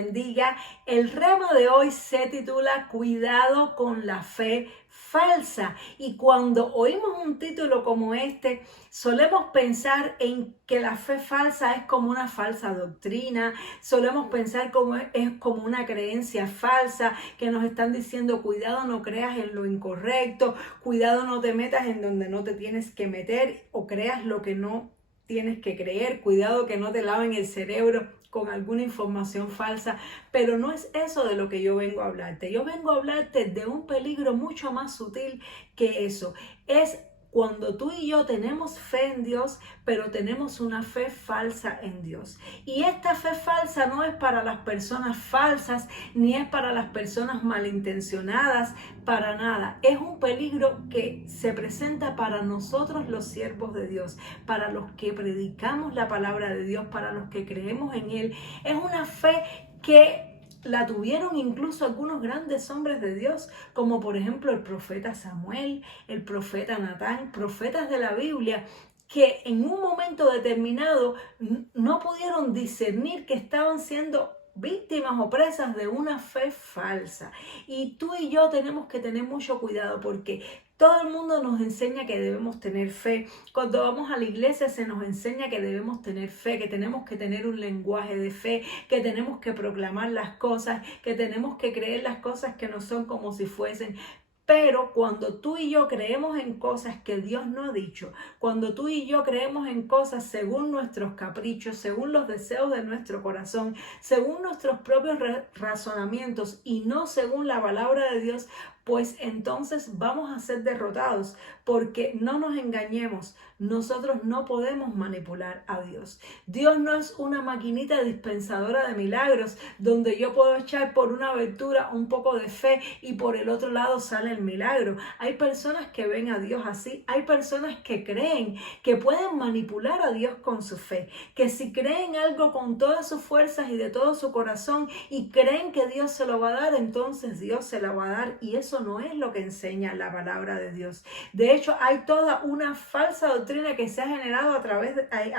bendiga. El rema de hoy se titula Cuidado con la fe falsa. Y cuando oímos un título como este, solemos pensar en que la fe falsa es como una falsa doctrina, solemos pensar como es como una creencia falsa, que nos están diciendo cuidado no creas en lo incorrecto, cuidado no te metas en donde no te tienes que meter o creas lo que no tienes que creer, cuidado que no te laven el cerebro con alguna información falsa, pero no es eso de lo que yo vengo a hablarte. Yo vengo a hablarte de un peligro mucho más sutil que eso. Es cuando tú y yo tenemos fe en Dios, pero tenemos una fe falsa en Dios. Y esta fe falsa no es para las personas falsas, ni es para las personas malintencionadas, para nada. Es un peligro que se presenta para nosotros los siervos de Dios, para los que predicamos la palabra de Dios, para los que creemos en Él. Es una fe que la tuvieron incluso algunos grandes hombres de Dios, como por ejemplo el profeta Samuel, el profeta Natán, profetas de la Biblia, que en un momento determinado no pudieron discernir que estaban siendo víctimas o presas de una fe falsa. Y tú y yo tenemos que tener mucho cuidado porque todo el mundo nos enseña que debemos tener fe. Cuando vamos a la iglesia se nos enseña que debemos tener fe, que tenemos que tener un lenguaje de fe, que tenemos que proclamar las cosas, que tenemos que creer las cosas que no son como si fuesen. Pero cuando tú y yo creemos en cosas que Dios no ha dicho, cuando tú y yo creemos en cosas según nuestros caprichos, según los deseos de nuestro corazón, según nuestros propios razonamientos y no según la palabra de Dios, pues entonces vamos a ser derrotados, porque no nos engañemos, nosotros no podemos manipular a Dios. Dios no es una maquinita dispensadora de milagros donde yo puedo echar por una abertura un poco de fe y por el otro lado sale el milagro. Hay personas que ven a Dios así, hay personas que creen que pueden manipular a Dios con su fe, que si creen algo con todas sus fuerzas y de todo su corazón y creen que Dios se lo va a dar, entonces Dios se lo va a dar, y eso no es lo que enseña la palabra de Dios. De hecho, hay toda una falsa doctrina que se ha generado a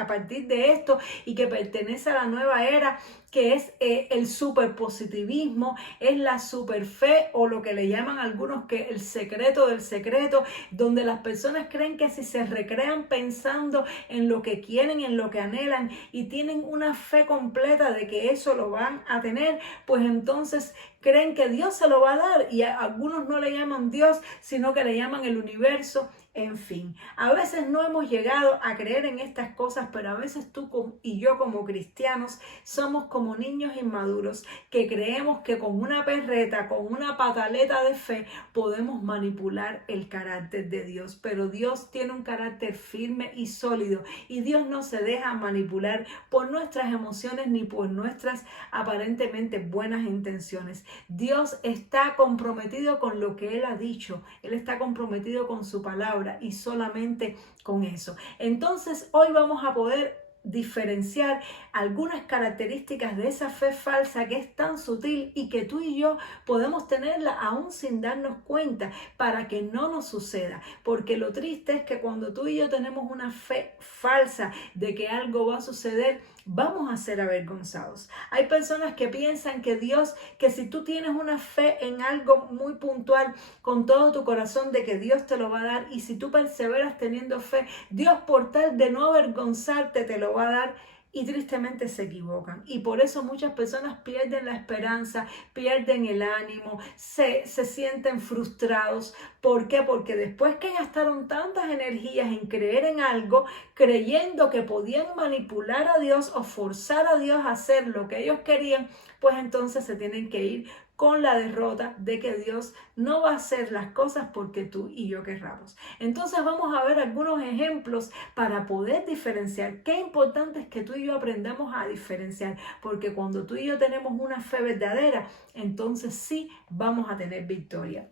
partir de esto y que pertenece a la nueva era, que es el superpositivismo, es la superfe o lo que le llaman algunos que el secreto del secreto, donde las personas creen que si se recrean pensando en lo que quieren, en lo que anhelan y tienen una fe completa de que eso lo van a tener, pues entonces creen que Dios se lo va a dar, y a algunos no le llaman Dios, sino que le llaman el universo. En fin, a veces no hemos llegado a creer en estas cosas, pero a veces tú y yo como cristianos somos como niños inmaduros que creemos que con una perreta, con una pataleta de fe podemos manipular el carácter de Dios. Pero Dios tiene un carácter firme y sólido, y Dios no se deja manipular por nuestras emociones ni por nuestras aparentemente buenas intenciones. Dios está comprometido con lo que Él ha dicho, Él está comprometido con su palabra y solamente con eso. Entonces hoy vamos a poder diferenciar algunas características de esa fe falsa que es tan sutil y que tú y yo podemos tenerla aún sin darnos cuenta, para que no nos suceda. Porque lo triste es que cuando tú y yo tenemos una fe falsa de que algo va a suceder, vamos a ser avergonzados. Hay personas que piensan que Dios, que si tú tienes una fe en algo muy puntual con todo tu corazón, de que Dios te lo va a dar, y si tú perseveras teniendo fe, Dios, por tal de no avergonzarte, te lo va a dar. Y tristemente se equivocan, y por eso muchas personas pierden la esperanza, pierden el ánimo, se sienten frustrados. ¿Por qué? Porque después que gastaron tantas energías en creer en algo, creyendo que podían manipular a Dios o forzar a Dios a hacer lo que ellos querían, pues entonces se tienen que ir con la derrota de que Dios no va a hacer las cosas porque tú y yo querramos. Entonces vamos a ver algunos ejemplos para poder diferenciar. Qué importante es que tú y yo aprendamos a diferenciar, porque cuando tú y yo tenemos una fe verdadera, entonces sí vamos a tener victoria.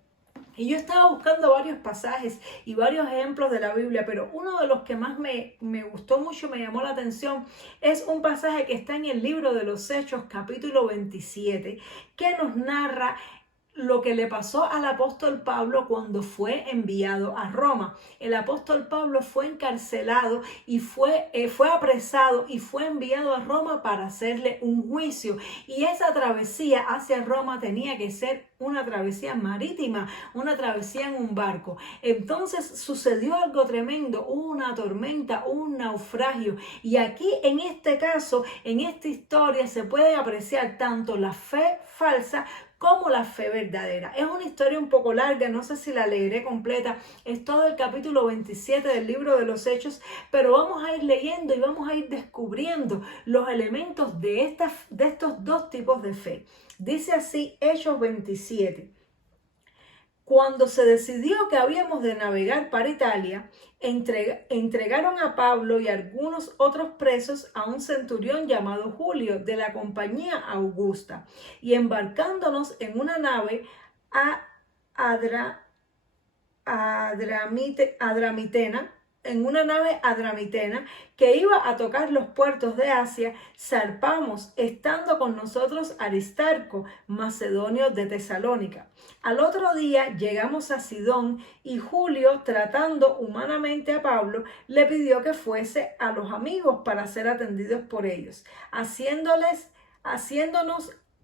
Y yo estaba buscando varios pasajes y varios ejemplos de la Biblia, pero uno de los que más me gustó mucho, me llamó la atención, es un pasaje que está en el libro de los Hechos, capítulo 27, que nos narra lo que le pasó al apóstol Pablo cuando fue enviado a Roma. El apóstol Pablo fue encarcelado y fue apresado y fue enviado a Roma para hacerle un juicio. Y esa travesía hacia Roma tenía que ser una travesía marítima, una travesía en un barco. Entonces sucedió algo tremendo, una tormenta, un naufragio. Y aquí en este caso, en esta historia, se puede apreciar tanto la fe falsa como la fe verdadera. Es una historia un poco larga, no sé si la leeré completa, es todo el capítulo 27 del libro de los Hechos, pero vamos a ir leyendo y vamos a ir descubriendo los elementos de estos dos tipos de fe. Dice así Hechos 27. Cuando se decidió que habíamos de navegar para Italia, entregaron a Pablo y algunos otros presos a un centurión llamado Julio de la compañía Augusta, y embarcándonos en una nave a adramitena que iba a tocar los puertos de Asia, zarpamos, estando con nosotros Aristarco, macedonio de Tesalónica. Al otro día llegamos a Sidón y Julio, tratando humanamente a Pablo, le pidió que fuese a los amigos para ser atendidos por ellos. Haciéndonos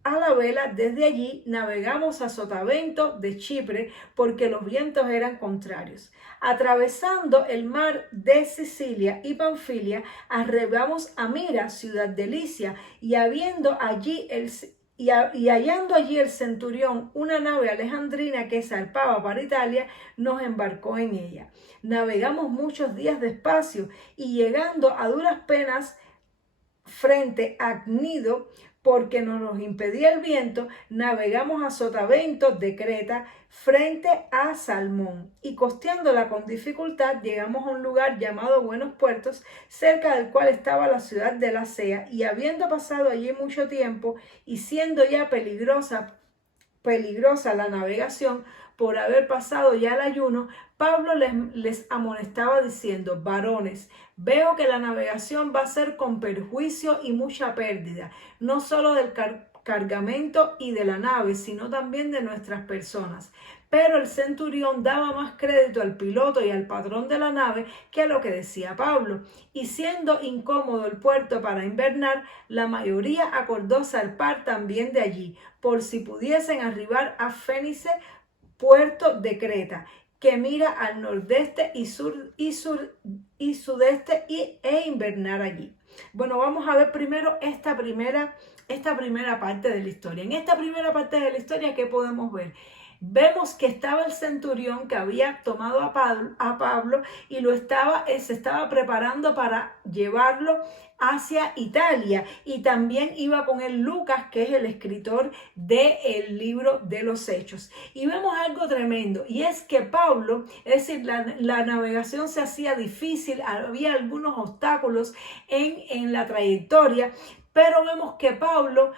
a la vela, desde allí navegamos a Sotavento de Chipre, porque los vientos eran contrarios. Atravesando el mar de Sicilia y Panfilia, arribamos a Mira, ciudad de Licia, y hallando allí el centurión una nave alejandrina que zarpaba para Italia, nos embarcó en ella. Navegamos muchos días despacio, y llegando a duras penas frente a Cnido, porque nos los impedía el viento, navegamos a Sotavento de Creta frente a Salmón, y costeándola con dificultad llegamos a un lugar llamado Buenos Puertos, cerca del cual estaba la ciudad de Lasea, y habiendo pasado allí mucho tiempo y siendo ya peligrosa la navegación, por haber pasado ya el ayuno, Pablo les amonestaba diciendo: varones, veo que la navegación va a ser con perjuicio y mucha pérdida, no solo del cargamento y de la nave, sino también de nuestras personas. Pero el centurión daba más crédito al piloto y al patrón de la nave que a lo que decía Pablo. Y siendo incómodo el puerto para invernar, la mayoría acordó zarpar también de allí, por si pudiesen arribar a Fénice, puerto de Creta, que mira al nordeste y sudeste, e invernar allí. Bueno, vamos a ver primero esta primera parte de la historia. En esta primera parte de la historia, ¿qué podemos ver? Vemos que estaba el centurión que había tomado a Pablo y se estaba preparando para llevarlo hacia Italia, y también iba con él Lucas, que es el escritor del libro de los Hechos. Y vemos algo tremendo, y es que Pablo, es decir, la navegación se hacía difícil, había algunos obstáculos en la trayectoria, pero vemos que Pablo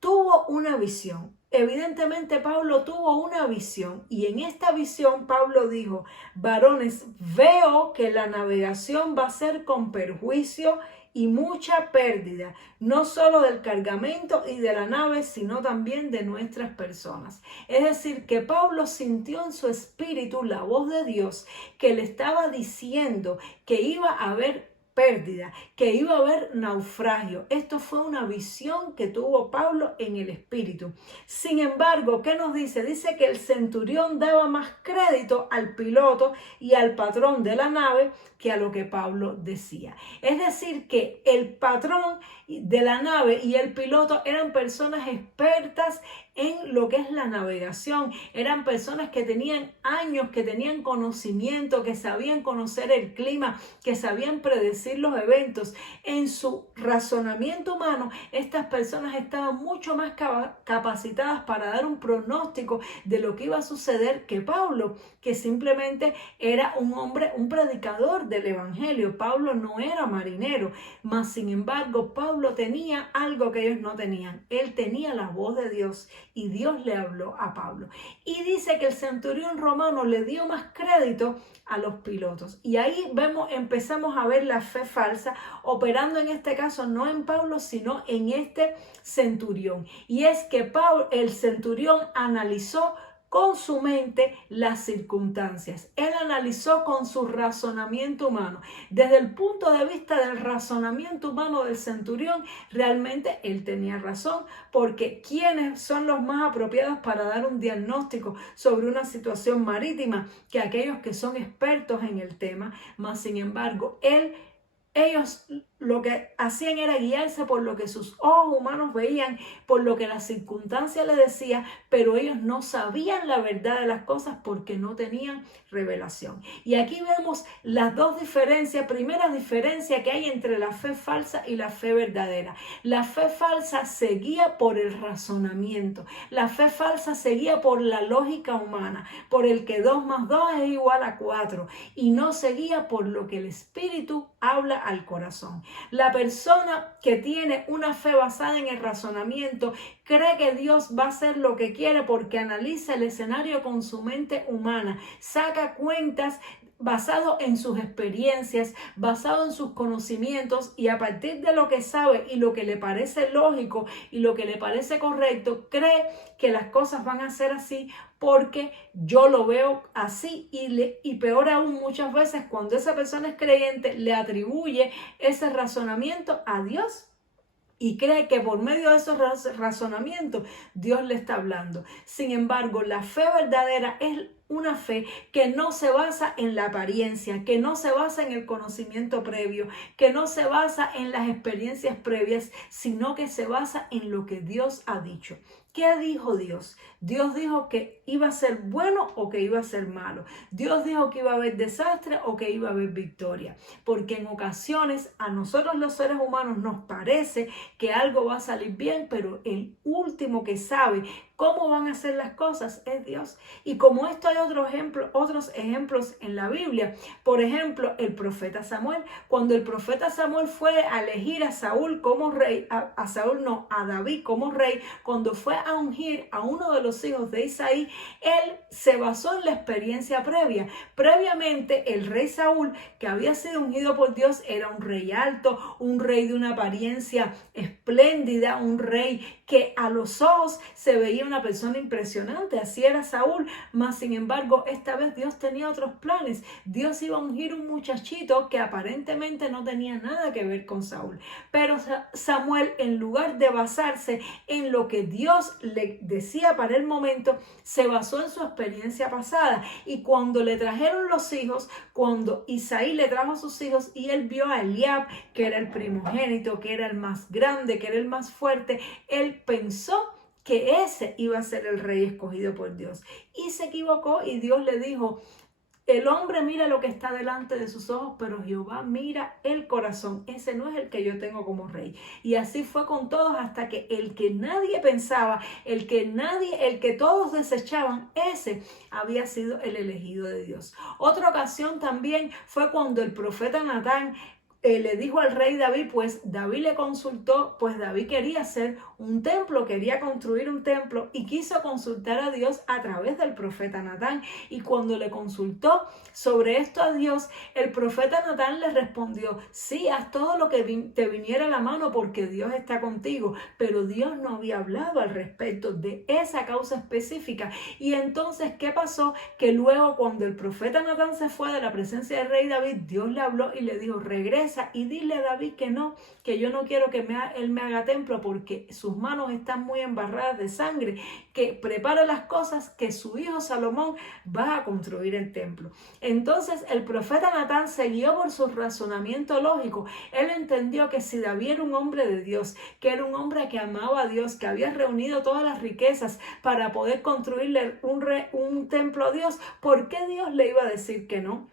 tuvo una visión. Evidentemente Pablo tuvo una visión, y en esta visión Pablo dijo: varones, veo que la navegación va a ser con perjuicio y mucha pérdida, no solo del cargamento y de la nave, sino también de nuestras personas. Es decir, que Pablo sintió en su espíritu la voz de Dios, que le estaba diciendo que iba a haber pérdida, que iba a haber naufragio. Esto fue una visión que tuvo Pablo en el espíritu. Sin embargo, ¿qué nos dice? Dice que el centurión daba más crédito al piloto y al patrón de la nave que a lo que Pablo decía. Es decir, que el patrón de la nave y el piloto eran personas expertas en lo que es la navegación. Eran personas que tenían años, que tenían conocimiento, que sabían conocer el clima, que sabían predecir los eventos. En su razonamiento humano, estas personas estaban mucho más capacitadas para dar un pronóstico de lo que iba a suceder que Pablo, que simplemente era un hombre, un predicador del evangelio. Pablo no era marinero, mas sin embargo Pablo tenía algo que ellos no tenían. Él tenía la voz de Dios, y Dios le habló a Pablo. Y dice que el centurión romano le dio más crédito a los pilotos. Y ahí empezamos a ver la fe falsa operando en este caso no en Pablo, sino en este centurión. Y es que el centurión analizó con su mente las circunstancias. Él analizó con su razonamiento humano. Desde el punto de vista del razonamiento humano del centurión, realmente él tenía razón, porque ¿quiénes son los más apropiados para dar un diagnóstico sobre una situación marítima que aquellos que son expertos en el tema? Mas, sin embargo, ellos lo que hacían era guiarse por lo que sus ojos humanos veían, por lo que la circunstancia les decía, pero ellos no sabían la verdad de las cosas porque no tenían revelación. Y aquí vemos las dos diferencias, primera diferencia que hay entre la fe falsa y la fe verdadera. La fe falsa se guía por el razonamiento, la fe falsa se guía por la lógica humana, por el que 2 más 2 es igual a 4, y no se guía por lo que el Espíritu habla al corazón. La persona que tiene una fe basada en el razonamiento cree que Dios va a hacer lo que quiere porque analiza el escenario con su mente humana, saca cuentas basado en sus experiencias, basado en sus conocimientos, y a partir de lo que sabe y lo que le parece lógico y lo que le parece correcto, cree que las cosas van a ser así porque yo lo veo así, y peor aún, muchas veces cuando esa persona es creyente le atribuye ese razonamiento a Dios y cree que por medio de esos razonamientos Dios le está hablando. Sin embargo, la fe verdadera es una fe que no se basa en la apariencia, que no se basa en el conocimiento previo, que no se basa en las experiencias previas, sino que se basa en lo que Dios ha dicho. ¿Qué dijo Dios? Dios dijo que iba a ser bueno o que iba a ser malo. Dios dijo que iba a haber desastre o que iba a haber victoria. Porque en ocasiones a nosotros los seres humanos nos parece que algo va a salir bien, pero el último que sabe cómo van a ser las cosas es Dios. Y como esto hay otros ejemplos en la Biblia. Por ejemplo, el profeta Samuel. Cuando el profeta Samuel fue a elegir a Saúl como rey, a David como rey, cuando fue a ungir a uno de los hijos de Isaí, él se basó en la experiencia previa. Previamente, el rey Saúl, que había sido ungido por Dios, era un rey alto, un rey de una apariencia espléndida, un rey que a los ojos se veía una persona impresionante. Así era Saúl, mas sin embargo esta vez Dios tenía otros planes. Dios iba a ungir un muchachito que aparentemente no tenía nada que ver con Saúl, pero Samuel, en lugar de basarse en lo que Dios le decía para el momento, se basó en su experiencia pasada. Y cuando le trajeron los hijos, cuando Isaí le trajo a sus hijos y él vio a Eliab, que era el primogénito, que era el más grande, que era el más fuerte, él pensó que ese iba a ser el rey escogido por Dios. Y se equivocó, y Dios le dijo: el hombre mira lo que está delante de sus ojos, pero Jehová mira el corazón. Ese no es el que yo tengo como rey. Y así fue con todos, hasta que el que nadie pensaba, el que todos desechaban, ese había sido el elegido de Dios. Otra ocasión también fue cuando el profeta Natán le dijo al rey David, pues David le consultó, pues David quería hacer un templo, quería construir un templo, y quiso consultar a Dios a través del profeta Natán. Y cuando le consultó sobre esto a Dios, el profeta Natán le respondió: sí, haz todo lo que te viniera a la mano, porque Dios está contigo. Pero Dios no había hablado al respecto de esa causa específica. Y entonces, ¿qué pasó? Que luego, cuando el profeta Natán se fue de la presencia del rey David, Dios le habló y le dijo: regresa y dile a David que yo no quiero que él me haga templo, porque sus manos están muy embarradas de sangre, que prepare las cosas, que su hijo Salomón va a construir el templo. Entonces el profeta Natán se guió por su razonamiento lógico. Él entendió que si David era un hombre de Dios, que era un hombre que amaba a Dios, que había reunido todas las riquezas para poder construirle un templo a Dios, ¿por qué Dios le iba a decir que no?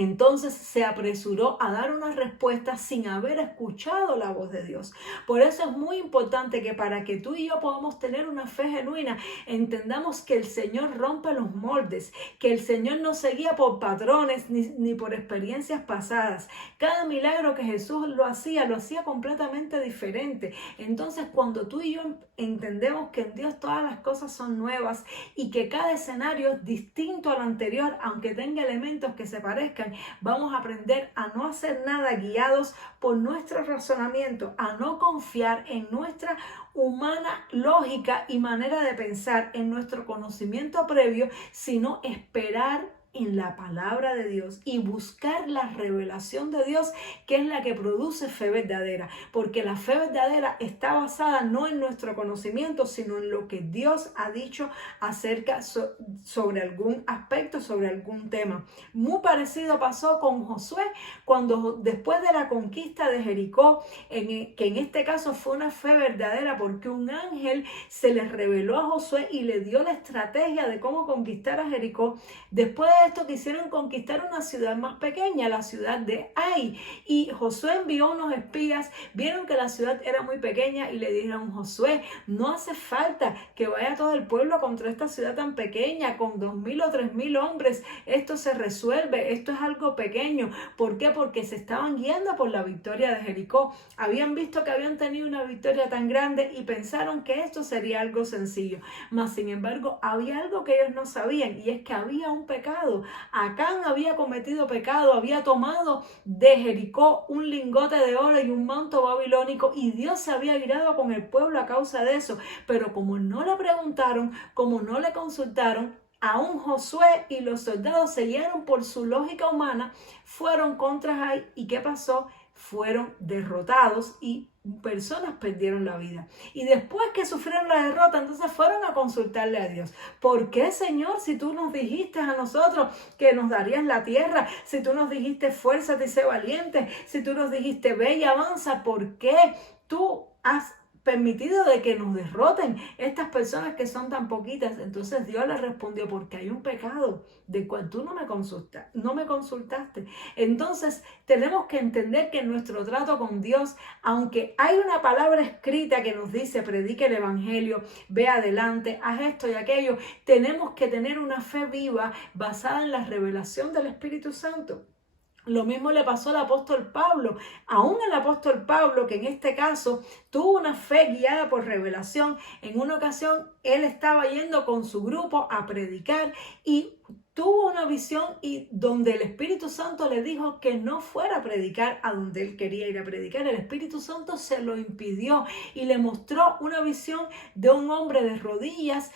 Entonces se apresuró a dar una respuesta sin haber escuchado la voz de Dios. Por eso es muy importante que para que tú y yo podamos tener una fe genuina, entendamos que el Señor rompe los moldes, que el Señor no se guía por patrones ni por experiencias pasadas. Cada milagro que Jesús lo hacía completamente diferente. Entonces, cuando tú y yo entendemos que en Dios todas las cosas son nuevas y que cada escenario es distinto al anterior, aunque tenga elementos que se parezcan, vamos a aprender a no hacer nada guiados por nuestro razonamiento, a no confiar en nuestra humana lógica y manera de pensar, en nuestro conocimiento previo, sino esperar en la palabra de Dios y buscar la revelación de Dios, que es la que produce fe verdadera, porque la fe verdadera está basada no en nuestro conocimiento, sino en lo que Dios ha dicho acerca sobre algún aspecto, sobre algún tema. Muy parecido pasó con Josué cuando después de la conquista de Jericó, que en este caso fue una fe verdadera, porque un ángel se le reveló a Josué y le dio la estrategia de cómo conquistar a Jericó. Después de esto quisieron conquistar una ciudad más pequeña, la ciudad de Ai, y Josué envió unos espías, vieron que la ciudad era muy pequeña y le dijeron: Josué, no hace falta que vaya todo el pueblo contra esta ciudad tan pequeña, con 2,000 o 3,000 hombres, esto se resuelve, esto es algo pequeño. ¿Por qué? Porque se estaban guiando por la victoria de Jericó, habían visto que habían tenido una victoria tan grande y pensaron que esto sería algo sencillo, mas sin embargo había algo que ellos no sabían, y es que había un pecado. Acán había cometido pecado, había tomado de Jericó un lingote de oro y un manto babilónico, y Dios se había irado con el pueblo a causa de eso. Pero como no le preguntaron, como no le consultaron, aún Josué y los soldados se guiaron por su lógica humana, fueron contra Ai, y ¿qué pasó? Fueron derrotados y personas perdieron la vida. Y después que sufrieron la derrota, entonces fueron a consultarle a Dios. ¿Por qué, Señor, si tú nos dijiste a nosotros que nos darías la tierra, si tú nos dijiste fuérzate y sé valiente, si tú nos dijiste ve y avanza, ¿por qué tú has permitido de que nos derroten estas personas que son tan poquitas? Entonces Dios le respondió: porque hay un pecado del cual tú no me consultaste. Entonces tenemos que entender que en nuestro trato con Dios, aunque hay una palabra escrita que nos dice predique el evangelio, ve adelante, haz esto y aquello, tenemos que tener una fe viva basada en la revelación del Espíritu Santo. Lo mismo le pasó al apóstol Pablo. Aún el apóstol Pablo, que en este caso tuvo una fe guiada por revelación, en una ocasión él estaba yendo con su grupo a predicar y tuvo una visión, y donde el Espíritu Santo le dijo que no fuera a predicar a donde él quería ir a predicar. El Espíritu Santo se lo impidió y le mostró una visión de un hombre de rodillas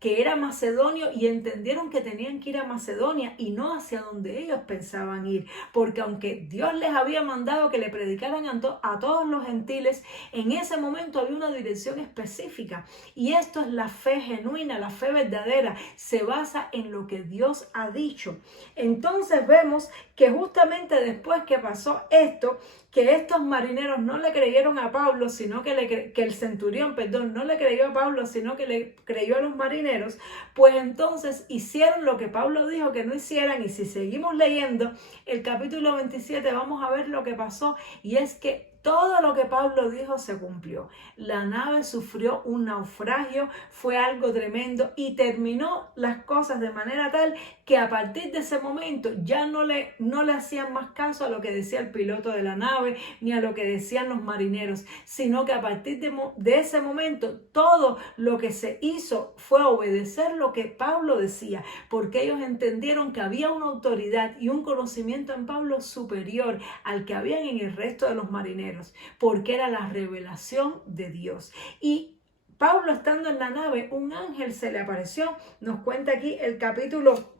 que era macedonio, y entendieron que tenían que ir a Macedonia y no hacia donde ellos pensaban ir, porque aunque Dios les había mandado que le predicaran a todos los gentiles, en ese momento había una dirección específica, y esto es la fe genuina, la fe verdadera, se basa en lo que Dios ha dicho. Entonces vemos que justamente después que pasó esto, que estos marineros no le creyeron a Pablo, sino que el centurión, no le creyó a Pablo, sino que le creyó a los marineros, pues entonces hicieron lo que Pablo dijo que no hicieran. Y si seguimos leyendo el capítulo 27, vamos a ver lo que pasó, y es que todo lo que Pablo dijo se cumplió. La nave sufrió un naufragio, fue algo tremendo, y terminó las cosas de manera tal que a partir de ese momento ya no le hacían más caso a lo que decía el piloto de la nave ni a lo que decían los marineros, sino que a partir de ese momento todo lo que se hizo fue obedecer lo que Pablo decía, porque ellos entendieron que había una autoridad y un conocimiento en Pablo superior al que habían en el resto de los marineros, porque era la revelación de Dios. Y Pablo, estando en la nave, un ángel se le apareció. Nos cuenta aquí el capítulo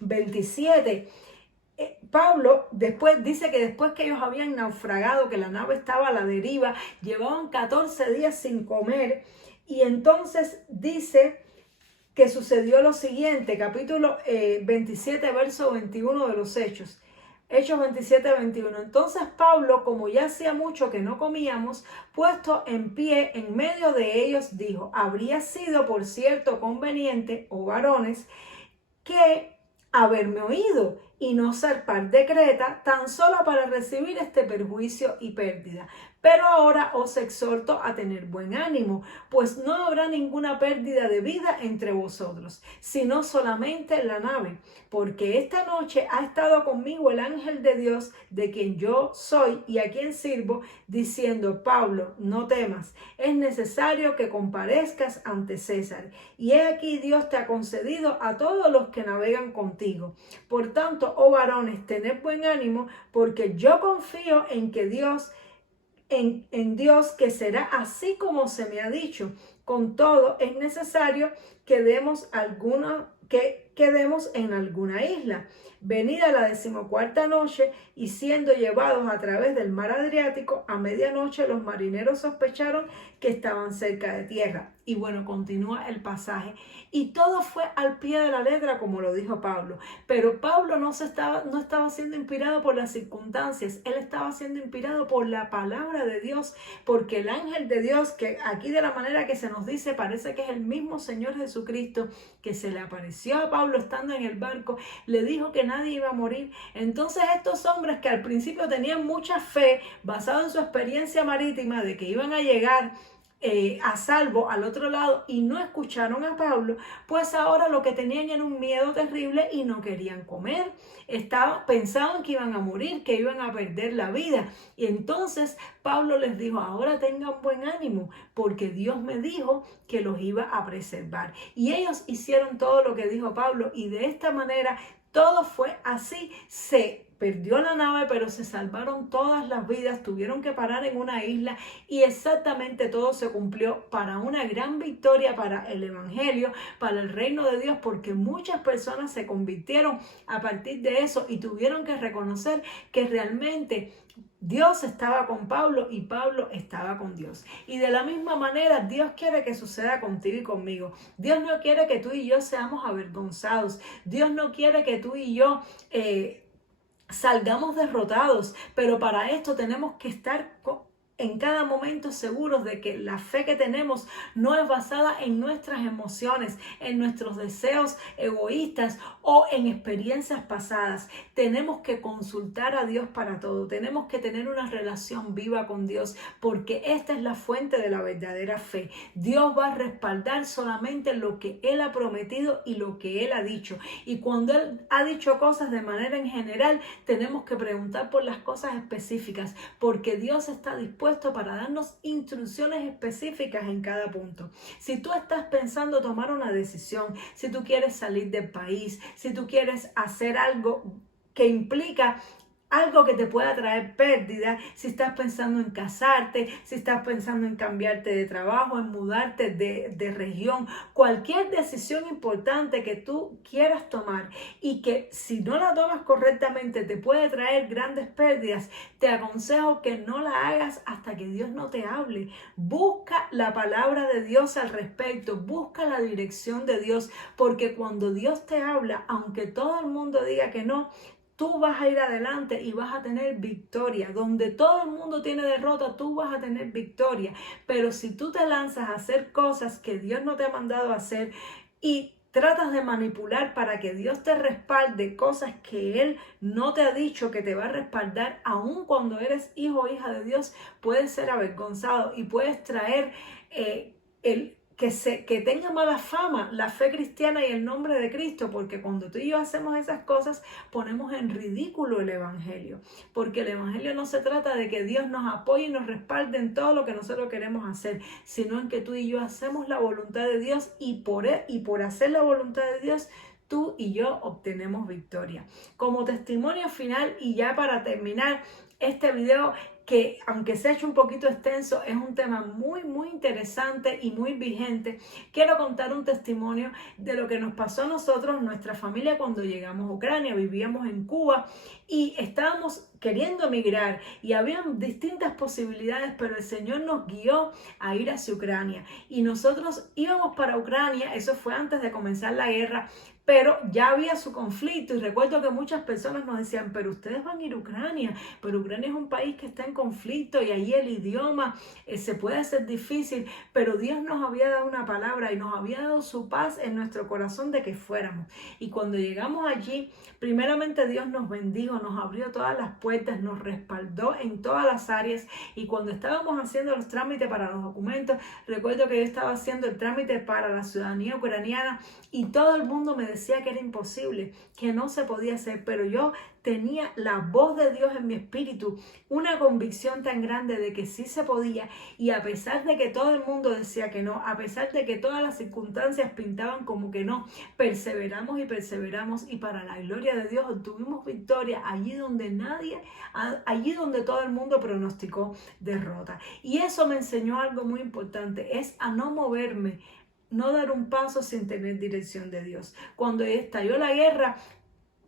27. Pablo dice que después que ellos habían naufragado, que la nave estaba a la deriva, llevaban 14 días sin comer, y entonces dice que sucedió lo siguiente, capítulo 27, verso 21 de los Hechos. Hechos 27, 21. Entonces Pablo, como ya hacía mucho que no comíamos, puesto en pie en medio de ellos, dijo: habría sido por cierto conveniente, oh varones, que haberme oído y no zarpar de Creta tan solo para recibir este perjuicio y pérdida. Pero ahora os exhorto a tener buen ánimo, pues no habrá ninguna pérdida de vida entre vosotros, sino solamente la nave, porque esta noche ha estado conmigo el ángel de Dios, de quien yo soy y a quien sirvo, diciendo: Pablo, no temas, es necesario que comparezcas ante César, y he aquí Dios te ha concedido a todos los que navegan contigo. Por tanto, oh varones, tened buen ánimo, porque yo confío en que Dios Dios, que será así como se me ha dicho. Con todo, es necesario que demos quedemos en alguna isla. Venida la 14ª noche y siendo llevados a través del mar Adriático, a medianoche los marineros sospecharon que estaban cerca de tierra. Y bueno, continúa el pasaje. Y todo fue al pie de la letra, como lo dijo Pablo. Pero Pablo no estaba siendo inspirado por las circunstancias. Él estaba siendo inspirado por la palabra de Dios. Porque el ángel de Dios, que aquí de la manera que se nos dice, parece que es el mismo Señor Jesucristo, que se le apareció a Pablo estando en el barco, le dijo que nadie iba a morir. Entonces estos hombres que al principio tenían mucha fe, basado en su experiencia marítima de que iban a llegar a salvo al otro lado y no escucharon a Pablo, pues ahora lo que tenían era un miedo terrible y no querían comer. Pensaban que iban a morir, que iban a perder la vida. Y entonces Pablo les dijo: ahora tengan buen ánimo, porque Dios me dijo que los iba a preservar. Y ellos hicieron todo lo que dijo Pablo, y de esta manera todo fue así. Se perdió la nave, pero se salvaron todas las vidas. Tuvieron que parar en una isla y exactamente todo se cumplió para una gran victoria para el evangelio, para el reino de Dios, porque muchas personas se convirtieron a partir de eso y tuvieron que reconocer que realmente Dios estaba con Pablo y Pablo estaba con Dios. Y de la misma manera Dios quiere que suceda contigo y conmigo. Dios no quiere que tú y yo seamos avergonzados. Dios no quiere que tú y yo salgamos derrotados, pero para esto tenemos que estar en cada momento seguros de que la fe que tenemos no es basada en nuestras emociones, en nuestros deseos egoístas o en experiencias pasadas. Tenemos que consultar a Dios para todo. Tenemos que tener una relación viva con Dios, porque esta es la fuente de la verdadera fe. Dios va a respaldar solamente lo que Él ha prometido y lo que Él ha dicho. Y cuando Él ha dicho cosas de manera en general, tenemos que preguntar por las cosas específicas, porque Dios está dispuesto para darnos instrucciones específicas en cada punto. Si tú estás pensando tomar una decisión, si tú quieres salir del país, si tú quieres hacer algo que implica algo que te pueda traer pérdida, si estás pensando en casarte, si estás pensando en cambiarte de trabajo, en mudarte de región, cualquier decisión importante que tú quieras tomar y que si no la tomas correctamente te puede traer grandes pérdidas, te aconsejo que no la hagas hasta que Dios no te hable. Busca la palabra de Dios al respecto, busca la dirección de Dios, porque cuando Dios te habla, aunque todo el mundo diga que no, tú vas a ir adelante y vas a tener victoria. Donde todo el mundo tiene derrota, tú vas a tener victoria. Pero si tú te lanzas a hacer cosas que Dios no te ha mandado a hacer y tratas de manipular para que Dios te respalde cosas que Él no te ha dicho que te va a respaldar, aun cuando eres hijo o hija de Dios, puedes ser avergonzado y puedes traer que tenga mala fama la fe cristiana y el nombre de Cristo, porque cuando tú y yo hacemos esas cosas ponemos en ridículo el evangelio, porque el evangelio no se trata de que Dios nos apoye y nos respalde en todo lo que nosotros queremos hacer, sino en que tú y yo hacemos la voluntad de Dios y por hacer la voluntad de Dios tú y yo obtenemos victoria. Como testimonio final y ya para terminar este video, que aunque se ha hecho un poquito extenso, es un tema muy interesante y muy vigente, quiero contar un testimonio de lo que nos pasó a nosotros, nuestra familia, cuando llegamos a Ucrania. Vivíamos en Cuba y estábamos queriendo emigrar y habían distintas posibilidades, pero el Señor nos guió a ir hacia Ucrania y nosotros íbamos para Ucrania. Eso fue antes de comenzar la guerra, pero ya había su conflicto y recuerdo que muchas personas nos decían, pero ustedes van a ir a Ucrania, pero Ucrania es un país que está en conflicto y ahí el idioma se puede hacer difícil, pero Dios nos había dado una palabra y nos había dado su paz en nuestro corazón de que fuéramos. Y cuando llegamos allí, primeramente Dios nos bendijo, nos abrió todas las puertas, nos respaldó en todas las áreas y cuando estábamos haciendo los trámites para los documentos, recuerdo que yo estaba haciendo el trámite para la ciudadanía ucraniana y todo el mundo me decía que era imposible, que no se podía hacer, pero yo tenía la voz de Dios en mi espíritu, una convicción tan grande de que sí se podía y a pesar de que todo el mundo decía que no, a pesar de que todas las circunstancias pintaban como que no, perseveramos y para la gloria de Dios obtuvimos victoria allí donde allí donde todo el mundo pronosticó derrota. Y eso me enseñó algo muy importante, es a no moverme, no dar un paso sin tener dirección de Dios. Cuando estalló la guerra,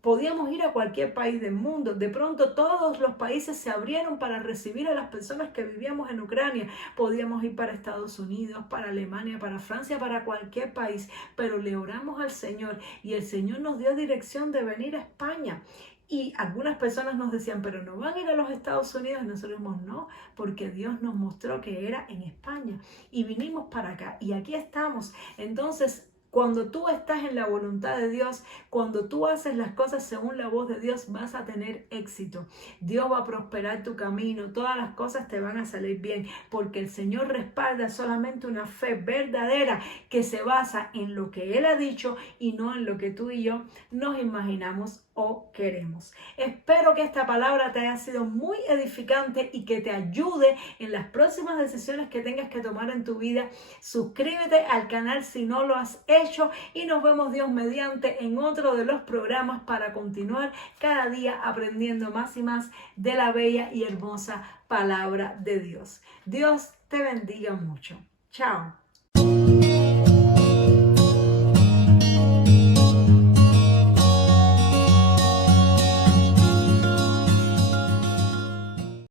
podíamos ir a cualquier país del mundo. De pronto todos los países se abrieron para recibir a las personas que vivíamos en Ucrania. Podíamos ir para Estados Unidos, para Alemania, para Francia, para cualquier país. Pero le oramos al Señor y el Señor nos dio dirección de venir a España. Y algunas personas nos decían, pero no van a ir a los Estados Unidos. Y nosotros dijimos, no, porque Dios nos mostró que era en España. Y vinimos para acá. Y aquí estamos. Entonces, cuando tú estás en la voluntad de Dios, cuando tú haces las cosas según la voz de Dios, vas a tener éxito. Dios va a prosperar tu camino, todas las cosas te van a salir bien, porque el Señor respalda solamente una fe verdadera que se basa en lo que Él ha dicho y no en lo que tú y yo nos imaginamos o queremos. Espero que esta palabra te haya sido muy edificante y que te ayude en las próximas decisiones que tengas que tomar en tu vida. Suscríbete al canal si no lo has hecho y nos vemos Dios mediante en otro de los programas para continuar cada día aprendiendo más y más de la bella y hermosa palabra de Dios. Dios te bendiga mucho. Chao.